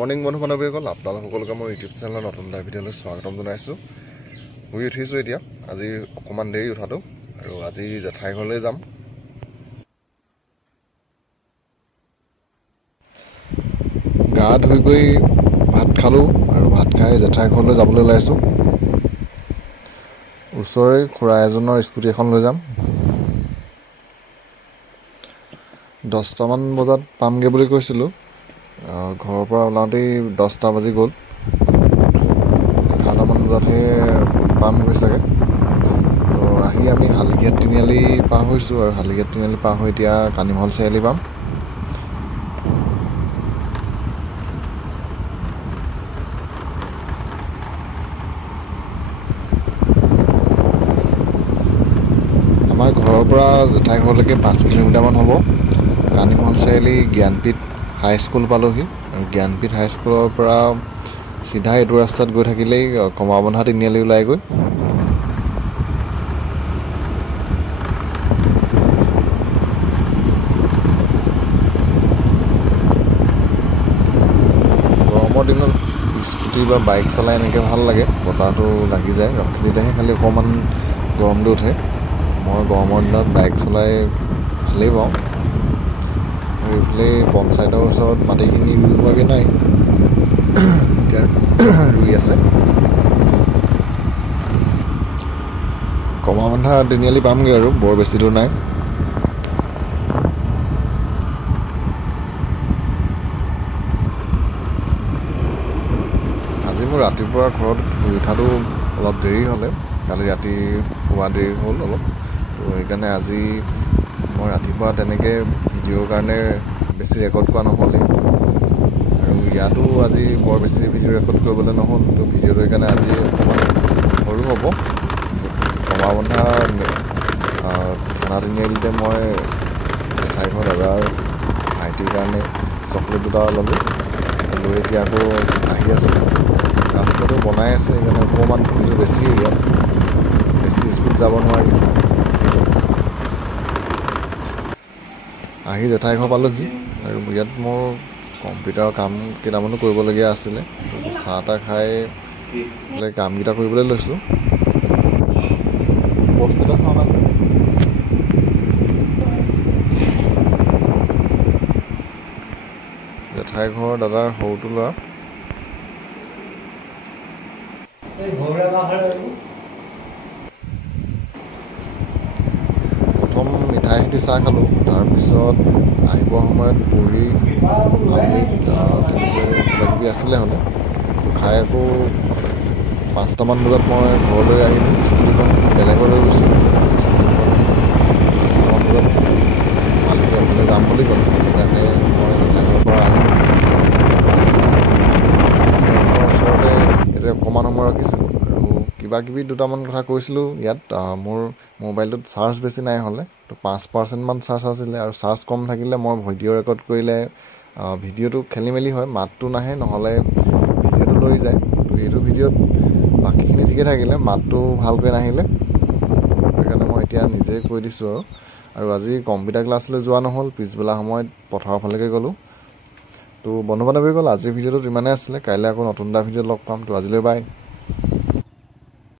Morning বন্ধু বান্ধৱীসকল, আপোনালোক সকলোকে মোৰ ইউটিউব চেনেলৰ নতুন এটা ভিডিঅ'লৈ স্বাগতম জনাইছোঁ। শুই উঠিছোঁ এতিয়া, আজি অকণমান দেৰি উঠাটো, আৰু আজি জেঠাই ঘৰলৈ যাম। গা ধুই গৈ ভাত খালোঁ, আৰু ভাত খাই জেঠাই ঘৰলৈ যাবলৈ ওলাইছোঁ। ওচৰৰে খুৰা এজনৰ স্কুটি এখন লৈ যাম। 10টামান বজাত পামগৈ বুলি কৈছিলোঁ। ঘৰৰ পৰা ওলাওঁতেই 10টা বাজি গ'ল। 11টামান বজাতহে পামগৈ চাগে। তো আহি আমি হালিগেট তিনিআলি পাৰ হৈছোঁ, আৰু হালিগেট তিনিআলি পাৰ হৈ এতিয়া কানিমহল চাৰিআলি পাম। আমাৰ ঘৰৰ পৰা জেঠাই ঘৰলৈকে 5 কিলোমিটাৰমান হ'ব। কানিমহল চাৰিআলি জ্ঞানপীঠ হাইস্কুল পালোহি, আৰু জ্ঞানপীঠ হাইস্কুলৰ পৰা চিধা এইটো ৰাস্তাত গৈ থাকিলেই কমাৰবন্ধা তিনিআলি ওলাই গৈ। গৰমৰ দিনত স্কুটি বা বাইক চলাই এনেকৈ ভাল লাগে, বতাহটো লাগি যায়। ৰখিলেহে খালি অকণমান গৰমটো উঠে। মই গৰমৰ দিনত বাইক চলাই ভালেই পাওঁ। আৰু এইফালে পঞ্চায়তৰ ওচৰত মাটিখিনি ৰুই হোৱাগৈ নাই, এতিয়া ৰুই আছে। কমাৰবন্ধা তিনিআলি পামগৈ আৰু বৰ বেছি দূৰ নাই। আজি মোৰ ৰাতিপুৱা ঘৰত শুই উঠাটো অলপ দেৰি হ'লে, কালি ৰাতি শুৱা দেৰি হ'ল অলপ। তো সেইকাৰণে আজি মই ৰাতিপুৱা তেনেকৈ ভিডিঅ'ৰ কাৰণে বেছি ৰেকৰ্ড কৰা নহ'লেই, আৰু ইয়াতো আজি বৰ বেছি ভিডিঅ' ৰেকৰ্ড কৰিবলৈ নহ'ল। তো ভিডিঅ'টো সেইকাৰণে আজি অকণমান সৰু হ'ব। কমাৰবন্ধা থানা তিনিআলিতে মই জেঠাই ঘৰ দাদাৰ ভাইটিৰ কাৰণে চকলেট দুটা ল'লোঁ, লৈ এতিয়া আকৌ আহি আছে। ৰাস্তাটো বনাই আছে, সেইকাৰণে অকণমান ভিৰটো বেছি ইয়াত, বেছি স্পীড যাব নোৱাৰি। আহি জেঠাই ঘৰ পালোহি, আৰু ইয়াত মোৰ কম্পিউটাৰৰ কাম কেইটামানো কৰিবলগীয়া আছিলে। চাহ তাহ খাই কামকেইটা কৰিবলৈ লৈছোঁ। বস্তু এটা চাওঁ না, জেঠাই ঘৰ দাদাৰ সৰুটো ল'ৰা। প্ৰথম মিঠাই সৈতে চাহ খালোঁ, তাৰপিছত আহিবৰ সময়ত পুৰি আমলেট কিবাকিবি আছিলে হ'লে। খাই আকৌ 5টামান বজাত মই ঘৰলৈ আহিলোঁ। স্কুটিখন বেলেগলৈ গৈছিলোঁ। স্কুটিখন 5টামান বজাত মালিকে এফালে যাম বুলি ক'লে, সেইকাৰণে মই জেঠাইঘৰৰ পৰা আহিলোঁ। ওচৰতে এতিয়া অকণমান সময় ৰখিছিলোঁ, আৰু কিবাকিবি দুটামান কথা কৈছিলোঁ ইয়াত। মোৰ মোবাইলটোত চাৰ্জ বেছি নাই হ'লে, তো 5% চাৰ্জ আছিলে, আৰু চাৰ্জ কম থাকিলে মই ভিডিঅ' ৰেকৰ্ড কৰিলে ভিডিঅ'টো খেলি মেলি হয়, মাতটো নাহে, নহ'লে ভিডিঅ'টো লৈ যায়। তো এইটো ভিডিঅ'ত বাকীখিনি ঠিকে থাকিলে, মাতটো ভালকৈ নাহিলে, সেইকাৰণে মই এতিয়া নিজেই কৈ দিছোঁ। আৰু আজি কম্পিউটাৰ ক্লাছলৈ যোৱা নহ'ল, পিছবেলা সময়ত পথাৰৰ ফালেকৈ গ'লোঁ। তো বন্ধু বান্ধৱীসকল, আজিৰ ভিডিঅ'টোত ইমানেই আছিলে। কাইলৈ আকৌ নতুন এটা ভিডিঅ'ত লগ পাম। তো আজিলৈ বাই।